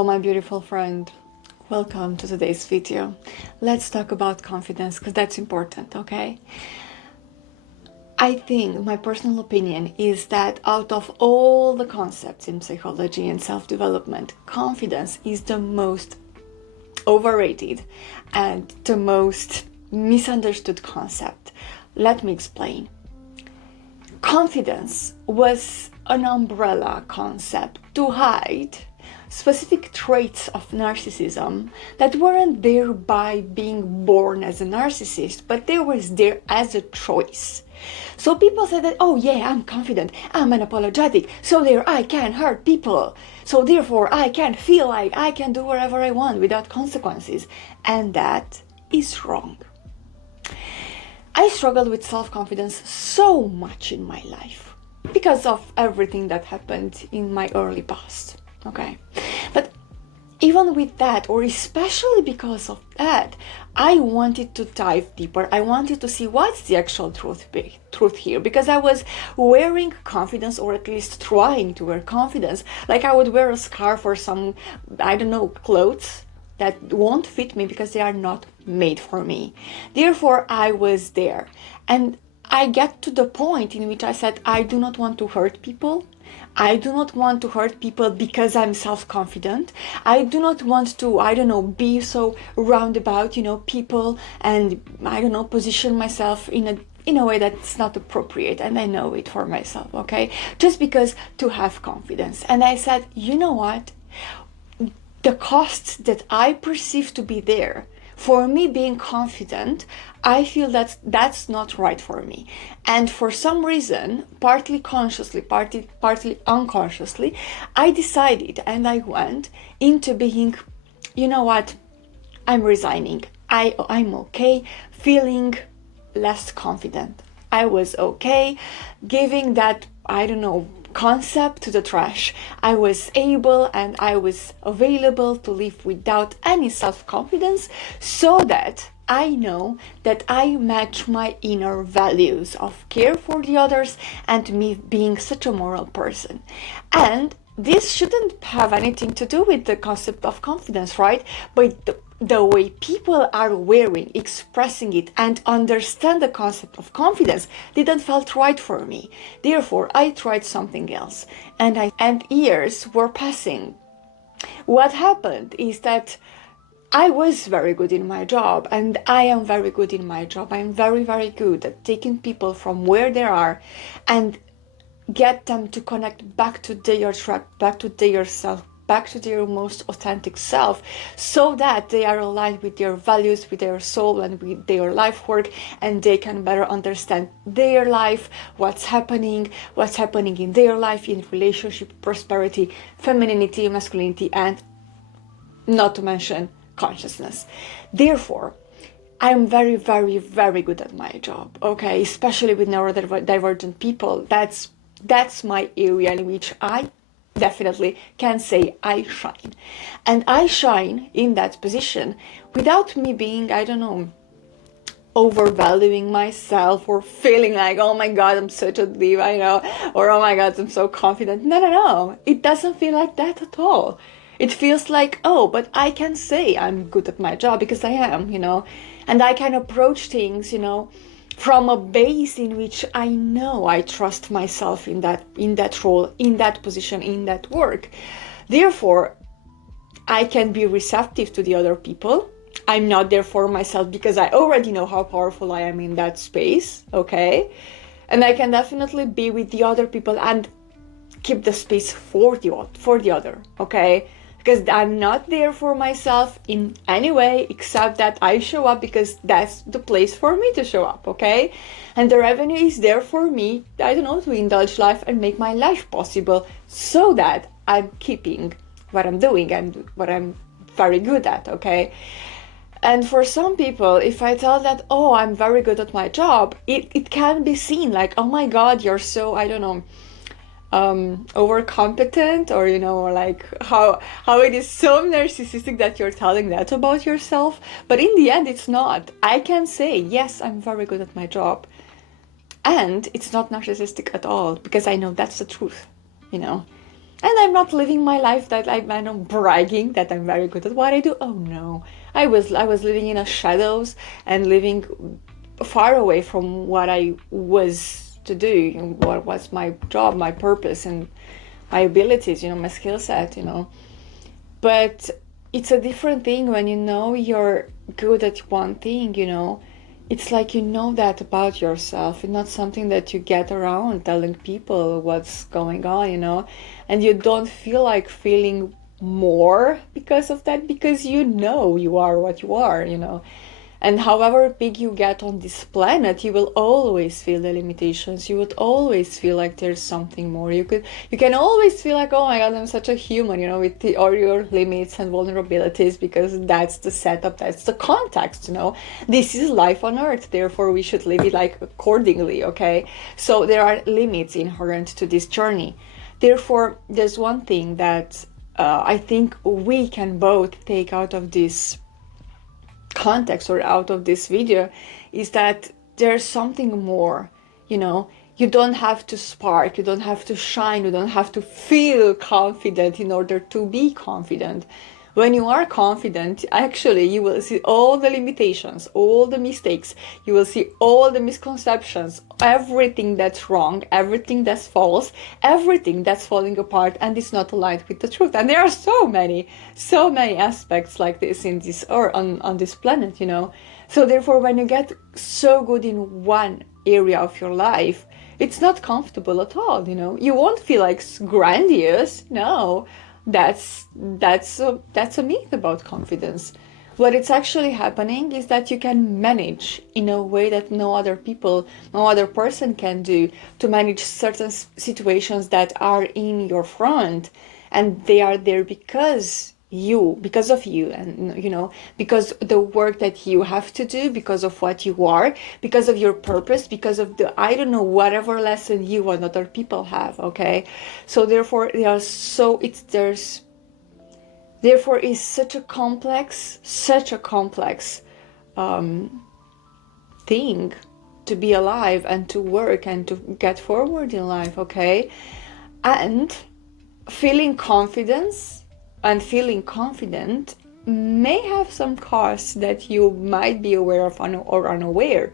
Hello, my beautiful friend. Welcome to today's video. Let's talk about confidence because that's important, okay? I think my personal opinion is that out of all the concepts in psychology and self-development, confidence is the most overrated and the most misunderstood concept. Let me explain. Confidence was an umbrella concept to hide specific traits of narcissism that weren't there by being born as a narcissist, but they were there as a choice. So people said that, oh yeah, I'm confident, I'm unapologetic, so there I can hurt people, so therefore I can feel like I can do whatever I want without consequences. And that is wrong. I struggled with self-confidence so much in my life because of everything that happened in my early past. Okay, but even with that, or especially because of that, I wanted to dive deeper. I wanted to see what's the actual truth here, because I was wearing confidence, or at least trying to wear confidence, like I would wear a scarf or some, I don't know, clothes that won't fit me because they are not made for me. Therefore, I was there. And I get to the point in which I said, I do not want to hurt people. I do not want to hurt people because I'm self-confident. I do not want to, I don't know, be so roundabout, people, and I don't know, position myself in a way that's not appropriate, and I know it for myself, okay? Just because to have confidence. And I said, you know what? The costs that I perceive to be there for me being confident, I feel that that's not right for me. And for some reason, partly consciously, partly unconsciously, I decided and I went into being, you know what, I'm resigning. I'm okay feeling less confident. I was okay giving that, I don't know, concept to the trash. I was able and I was available to live without any self-confidence, so that I know that I match my inner values of care for the others and me being such a moral person. And this shouldn't have anything to do with the concept of confidence, right? But the way people are wearing, expressing it, and understand the concept of confidence didn't felt right for me. Therefore, I tried something else, and years were passing. What happened is that I was very good in my job, and I am very good in my job. I'm very, very good at taking people from where they are and get them to connect back to their track, back to their self, back to their most authentic self, so that they are aligned with their values, with their soul, and with their life work, and they can better understand their life, what's happening in their life, in relationship, prosperity, femininity, masculinity, and not to mention consciousness. Therefore, I'm very, very, very good at my job, okay? Especially with neurodivergent people. That's my area in which I definitely can say I shine. And I shine in that position without me being, I don't know, overvaluing myself or feeling like, oh my God, I'm such a diva, or oh my God, I'm so confident. No. It doesn't feel like that at all. It feels like, oh, but I can say I'm good at my job because I am, and I can approach things, from a base in which I know I trust myself in that role, in that position, in that work. Therefore, I can be receptive to the other people. I'm not there for myself because I already know how powerful I am in that space, okay? And I can definitely be with the other people and keep the space for the other, okay? Because I'm not there for myself in any way except that I show up because that's the place for me to show up, okay? And the revenue is there for me, I don't know, to indulge life and make my life possible, so that I'm keeping what I'm doing and what I'm very good at, okay? And for some people, if I tell that, oh, I'm very good at my job, it can be seen like, oh my God, you're so, I don't know, overcompetent, or or like how it is so narcissistic that you're telling that about yourself. But in the end, it's not. I can say, yes, I'm very good at my job, and it's not narcissistic at all, because I know that's the truth. And I'm not living my life that I'm not bragging that I'm very good at what I do. Oh no. I was living in the shadows and living far away from what I was to do, and what was my job, my purpose, and my abilities, my skill set. But it's a different thing when you know you're good at one thing. It's like you know that about yourself. It's not something that you get around telling people what's going on. And you don't feel like feeling more because of that, because you know you are what you are. And however big you get on this planet, you will always feel the limitations. You would always feel like there's something more. You can always feel like, oh my God, I'm such a human, with all your limits and vulnerabilities, because that's the setup, that's the context. This is life on Earth, therefore we should live it like accordingly, okay? So there are limits inherent to this journey. Therefore, there's one thing that I think we can both take out of this context or out of this video, is that there's something more. You don't have to spark, you don't have to shine, you don't have to feel confident in order to be confident. When you are confident, actually you will see all the limitations, all the mistakes, you will see all the misconceptions, everything that's wrong, everything that's false, everything that's falling apart and is not aligned with the truth. And there are so many aspects like this in this, or on this planet. So therefore, when you get so good in one area of your life, it's not comfortable at all. You won't feel like grandiose. No, that's a myth about confidence. What it's actually happening is that you can manage in a way that no other person can do, to manage certain situations that are in your front, and they are there because of you, and because the work that you have to do, because of what you are, because of your purpose, because of the, I don't know, whatever lesson you and other people have, okay? So therefore therefore is such a complex thing to be alive and to work and to get forward in life, okay? And feeling confident may have some costs that you might be aware of or unaware.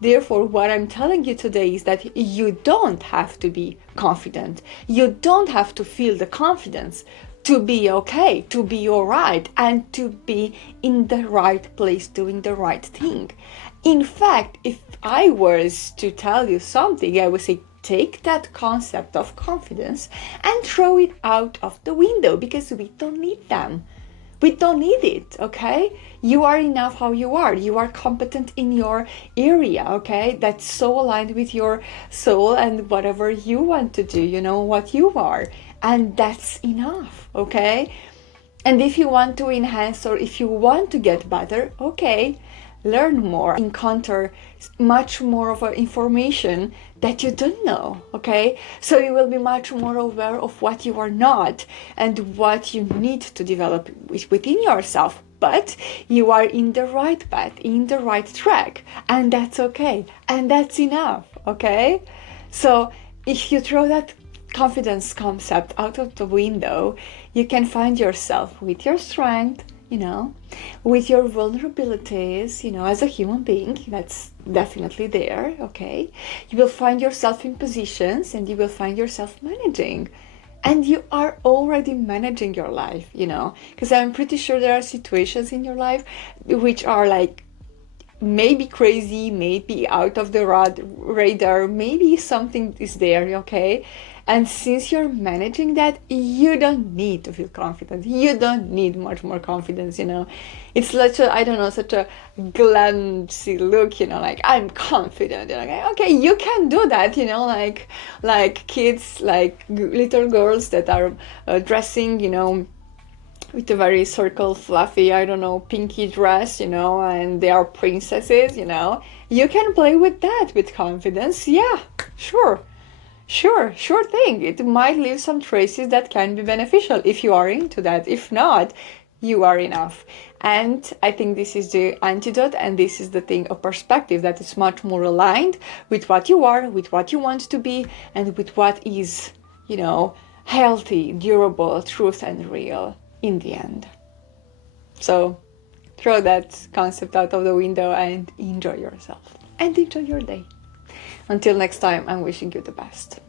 Therefore, what I'm telling you today is that you don't have to be confident. You don't have to feel the confidence to be okay, to be all right, and to be in the right place doing the right thing. In fact, if I was to tell you something, I would say, take that concept of confidence and throw it out of the window, because we don't need them. We don't need it, okay? You are enough how you are. You are competent in your area, okay? That's so aligned with your soul and whatever you want to do, what you are. And that's enough, okay? And if you want to enhance, or if you want to get better, okay, learn more, encounter much more of information that you don't know, okay? So you will be much more aware of what you are not and what you need to develop within yourself. But you are in the right path, in the right track, and that's okay, and that's enough, okay? So if you throw that confidence concept out of the window, you can find yourself with your strength, with your vulnerabilities, as a human being, that's definitely there, okay? You will find yourself in positions and you will find yourself managing. And you are already managing your life, because I'm pretty sure there are situations in your life which are like maybe crazy, maybe out of the radar, maybe something is there, okay? And since you're managing that, you don't need to feel confident. You don't need much more confidence, It's such a glamsy look, like, I'm confident. Okay, you can do that, like kids, like little girls that are dressing, with a very circle, fluffy, pinky dress, and they are princesses, You can play with that with confidence. Yeah, sure thing. It might leave some traces that can be beneficial if you are into that. If not, you are enough. And I think this is the antidote, and this is the thing of perspective, that is much more aligned with what you are, with what you want to be, and with what is, healthy, durable, truth and real in the end. So throw that concept out of the window and enjoy yourself and enjoy your day. Until next time, I'm wishing you the best.